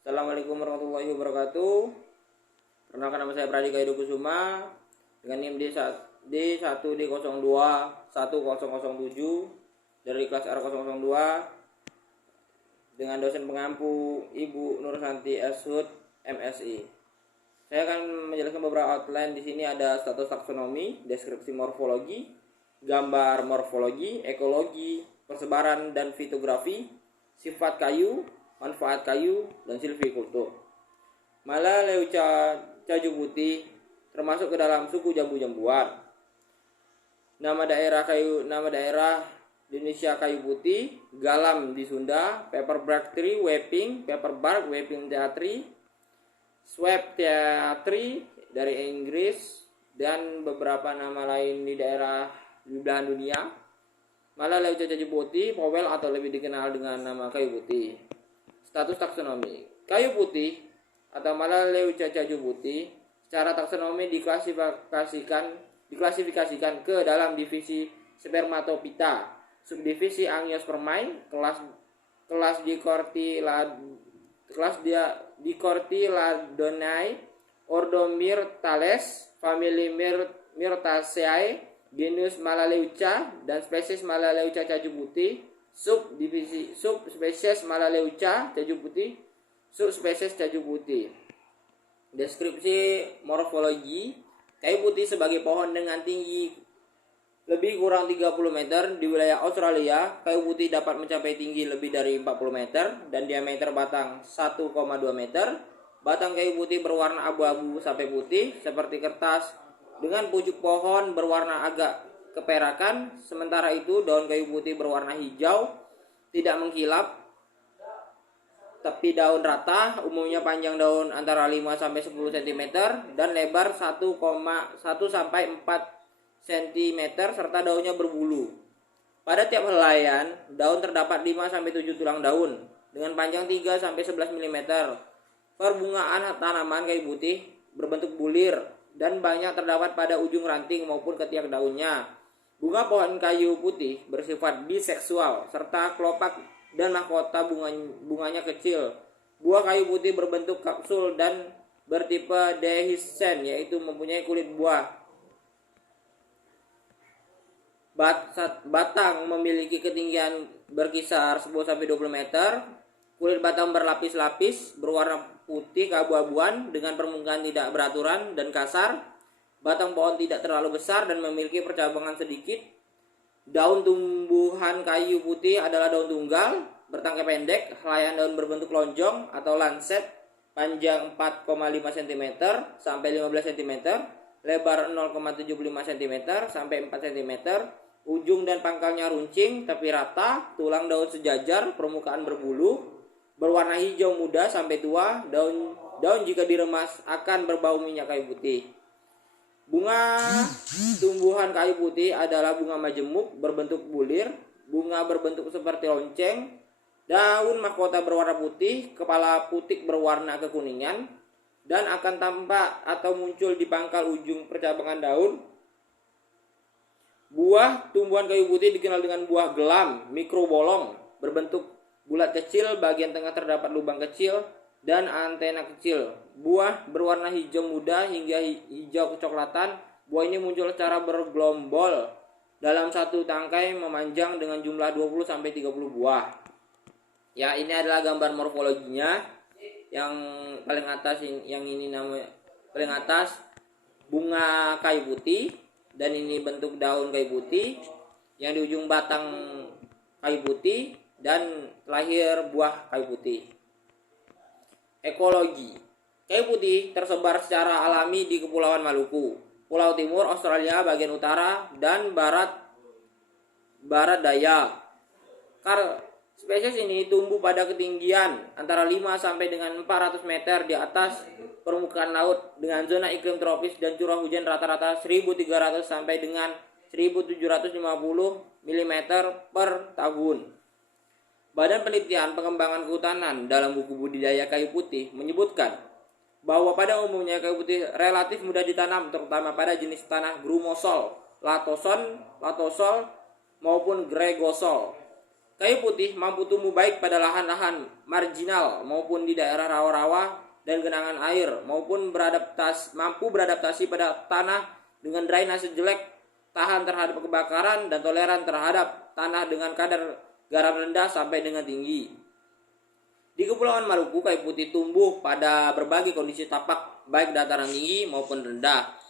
Assalamualaikum warahmatullahi wabarakatuh. Perkenalkan, nama saya Pradika Edo Kusuma dengan NIM D1D021007 dari kelas R002 dengan dosen pengampu Ibu Nur Santi Ashud MSI. Saya akan menjelaskan beberapa outline. Di sini ada status taksonomi, deskripsi morfologi, gambar morfologi, ekologi, persebaran dan fitografi, sifat kayu, manfaat kayu, dan silvikultur. Malaleuca caju putih termasuk ke dalam suku jambu-jambuan. Nama daerah di Indonesia kayu putih, galam di Sunda, paperbark tree, weeping teatri, swab teatri dari Inggris, dan beberapa nama lain di daerah di belahan dunia. Malaleuca caju putih, Powell atau lebih dikenal dengan nama kayu putih. Status taksonomi. Kayu putih atau Malaleuca caju putih secara taksonomi diklasifikasikan ke dalam divisi Spermatophyta, subdivisi Angiospermae, kelas Dicotyledonae, ordo Myrtales, famili Myrtaceae, genus Malaleuca, dan spesies Malaleuca caju putih, subspesies Malaleuca caju putih, subspesies caju putih. Deskripsi morfologi. Kayu putih sebagai pohon dengan tinggi lebih kurang 30 meter di wilayah Australia. Kayu putih dapat mencapai tinggi lebih dari 40 meter dan diameter batang 1,2 meter. Batang kayu putih berwarna abu-abu sampai putih seperti kertas dengan pucuk pohon berwarna agak keperakan. Sementara itu daun kayu putih berwarna hijau, tidak mengkilap, tepi daun rata, umumnya panjang daun antara 5-10 cm dan lebar 1,1 sampai 4 cm serta daunnya berbulu. Pada tiap helaian daun terdapat 5-7 tulang daun dengan panjang 3-11 mm. Perbungaan tanaman kayu putih berbentuk bulir dan banyak terdapat pada ujung ranting maupun ketiak daunnya. Bunga pohon kayu putih bersifat biseksual serta kelopak dan mahkota bunganya kecil. Buah kayu putih berbentuk kapsul dan bertipe dehiscent, yaitu mempunyai kulit buah. Batang memiliki ketinggian berkisar 10-20 meter. Kulit batang berlapis-lapis berwarna putih keabu-abuan dengan permukaan tidak beraturan dan kasar. Batang pohon tidak terlalu besar dan memiliki percabangan sedikit. Daun tumbuhan kayu putih adalah daun tunggal, bertangkai pendek, helaian daun berbentuk lonjong atau lancet, panjang 4,5 cm sampai 15 cm, lebar 0,75 cm sampai 4 cm, ujung dan pangkalnya runcing tapi rata, tulang daun sejajar, permukaan berbulu, berwarna hijau muda sampai tua, daun jika diremas akan berbau minyak kayu putih. Bunga tumbuhan kayu putih adalah bunga majemuk berbentuk bulir, bunga berbentuk seperti lonceng, daun mahkota berwarna putih, kepala putik berwarna kekuningan, dan akan tampak atau muncul di pangkal ujung percabangan daun. Buah tumbuhan kayu putih dikenal dengan buah gelam, mikrobolong, berbentuk bulat kecil, bagian tengah terdapat lubang kecil dan antena kecil. Buah berwarna hijau muda hingga hijau kecoklatan. Buah ini muncul secara bergelombol dalam satu tangkai memanjang dengan jumlah 20-30 buah. Ya, ini adalah gambar morfologinya. Yang paling atas paling atas bunga kayu putih dan ini bentuk daun kayu putih. Yang di ujung batang kayu putih dan lahir buah kayu putih. Ekologi. Kayu putih tersebar secara alami di Kepulauan Maluku, Pulau Timur, Australia bagian utara, dan barat daya. Spesies ini tumbuh pada ketinggian antara 5 sampai dengan 400 meter di atas permukaan laut dengan zona iklim tropis dan curah hujan rata-rata 1.300 sampai dengan 1.750 mm per tahun. Badan Penelitian Pengembangan Kehutanan dalam buku budidaya kayu putih menyebutkan bahwa pada umumnya kayu putih relatif mudah ditanam, terutama pada jenis tanah grumosol, latosol maupun gregosol. Kayu putih mampu tumbuh baik pada lahan-lahan marginal maupun di daerah rawa-rawa dan genangan air, maupun mampu beradaptasi pada tanah dengan drainase jelek, tahan terhadap kebakaran, dan toleran terhadap tanah dengan kadar garam rendah sampai dengan tinggi. Di Kepulauan Maluku, kayu putih tumbuh pada berbagai kondisi tapak, baik dataran tinggi maupun rendah,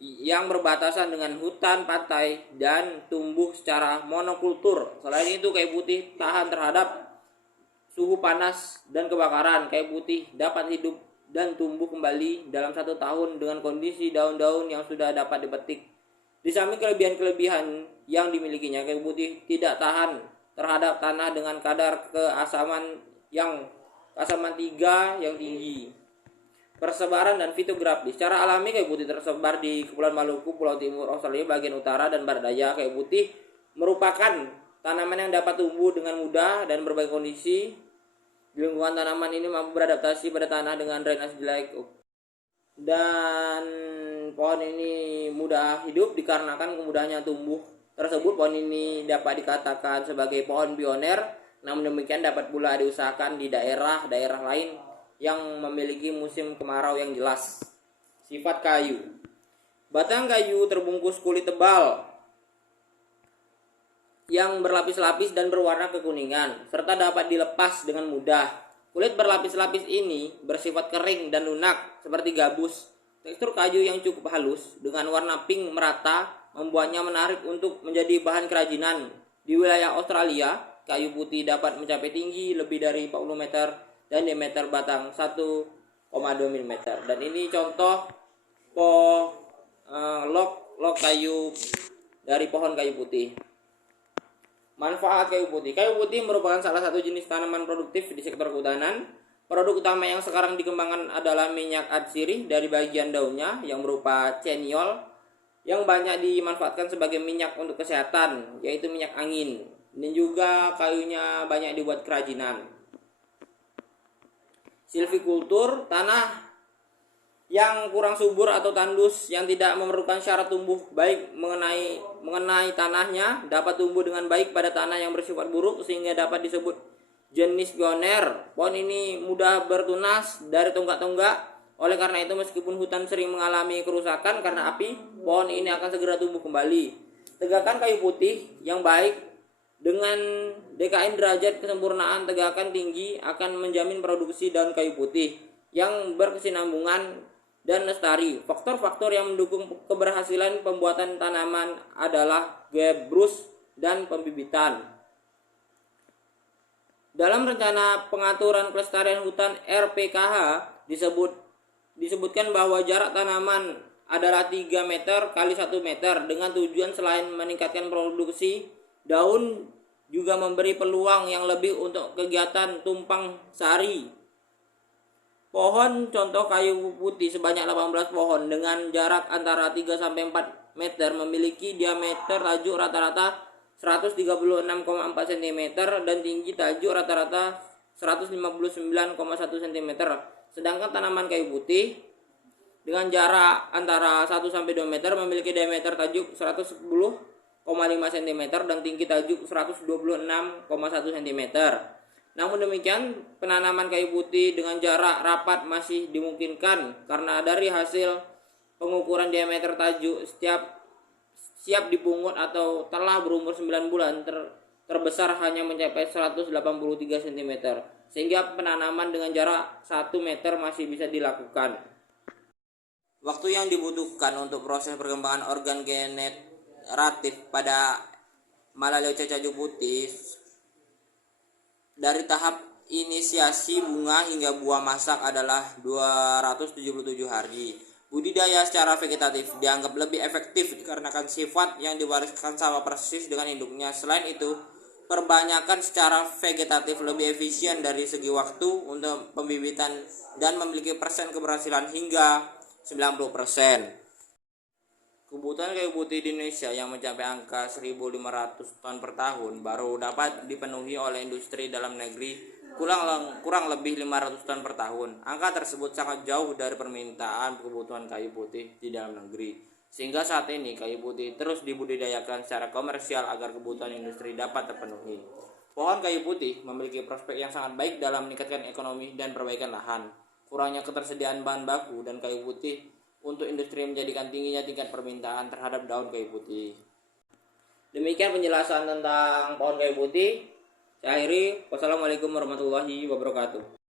yang berbatasan dengan hutan pantai dan tumbuh secara monokultur. Selain itu, kayu putih tahan terhadap suhu panas dan kebakaran. Kayu putih dapat hidup dan tumbuh kembali dalam 1 tahun dengan kondisi daun-daun yang sudah dapat dipetik. Di samping kelebihan-kelebihan yang dimilikinya, kayu putih tidak tahan terhadap tanah dengan kadar keasaman 3 yang tinggi. Persebaran dan fitografi. Secara alami, kayu putih tersebar di Kepulauan Maluku, Pulau Timur, Australia bagian utara, dan barat daya. Kayu putih merupakan tanaman yang dapat tumbuh dengan mudah dan berbagai kondisi. Di lingkungan, tanaman ini mampu beradaptasi pada tanah dengan drainase jelek, dan pohon ini mudah hidup dikarenakan kemudahnya tumbuh tersebut. Pohon ini dapat dikatakan sebagai pohon pioner, namun demikian dapat pula diusahakan di daerah-daerah lain yang memiliki musim kemarau yang jelas. Sifat kayu. Batang kayu terbungkus kulit tebal yang berlapis-lapis dan berwarna kekuningan, serta dapat dilepas dengan mudah. Kulit berlapis-lapis ini bersifat kering dan lunak seperti gabus. Tekstur kayu yang cukup halus dengan warna pink merata membuatnya menarik untuk menjadi bahan kerajinan. Di wilayah Australia, kayu putih dapat mencapai tinggi lebih dari 40 meter dan diameter batang 1,2 mm. Dan ini contoh log kayu dari pohon kayu putih. Manfaat kayu putih. Kayu putih merupakan salah satu jenis tanaman produktif di sektor kehutanan. Produk utama yang sekarang dikembangkan adalah minyak atsiri dari bagian daunnya yang berupa ceniol, yang banyak dimanfaatkan sebagai minyak untuk kesehatan, yaitu minyak angin. Dan juga kayunya banyak dibuat kerajinan. Silvikultur, tanah yang kurang subur atau tandus yang tidak memerlukan syarat tumbuh baik mengenai tanahnya dapat tumbuh dengan baik pada tanah yang bersifat buruk sehingga dapat disebut jenis pioner. Pohon ini mudah bertunas dari tonggak-tonggak. Oleh karena itu, meskipun hutan sering mengalami kerusakan karena api, pohon ini akan segera tumbuh kembali. Tegakkan kayu putih yang baik dengan DKN derajat kesempurnaan tegakan tinggi akan menjamin produksi daun kayu putih yang berkesinambungan dan lestari. Faktor-faktor yang mendukung keberhasilan pembuatan tanaman adalah gebrus dan pembibitan. Dalam rencana pengaturan pelestarian hutan RPKH disebutkan bahwa jarak tanaman adalah 3 meter kali 1 meter dengan tujuan selain meningkatkan produksi daun juga memberi peluang yang lebih untuk kegiatan tumpang sari. Pohon contoh kayu putih sebanyak 18 pohon dengan jarak antara 3 sampai 4 meter memiliki diameter tajuk rata-rata 136,4 cm dan tinggi tajuk rata-rata 159,1 cm. Sedangkan tanaman kayu putih dengan jarak antara 1 sampai 2 meter memiliki diameter tajuk 110,5 cm dan tinggi tajuk 126,1 cm. Namun demikian, penanaman kayu putih dengan jarak rapat masih dimungkinkan karena dari hasil pengukuran diameter tajuk siap dipungut atau telah berumur 9 bulan terbesar hanya mencapai 183 cm, sehingga penanaman dengan jarak 1 meter masih bisa dilakukan. Waktu yang dibutuhkan untuk proses perkembangan organ generatif pada Melaleuca kayu putih dari tahap inisiasi bunga hingga buah masak adalah 277 hari. Budidaya secara vegetatif dianggap lebih efektif dikarenakan sifat yang diwariskan sama persis dengan induknya. Selain itu, perbanyakan secara vegetatif lebih efisien dari segi waktu untuk pembibitan dan memiliki persen keberhasilan hingga 90%. Kebutuhan kayu putih di Indonesia yang mencapai angka 1.500 ton per tahun baru dapat dipenuhi oleh industri dalam negeri kurang lebih 500 ton per tahun. Angka tersebut sangat jauh dari permintaan kebutuhan kayu putih di dalam negeri. Sehingga saat ini kayu putih terus dibudidayakan secara komersial agar kebutuhan industri dapat terpenuhi. Pohon kayu putih memiliki prospek yang sangat baik dalam meningkatkan ekonomi dan perbaikan lahan. Kurangnya ketersediaan bahan baku dan kayu putih untuk industri menjadikan tingginya tingkat permintaan terhadap daun kayu putih. Demikian penjelasan tentang pohon kayu putih. Saya akhiri. Wassalamualaikum warahmatullahi wabarakatuh.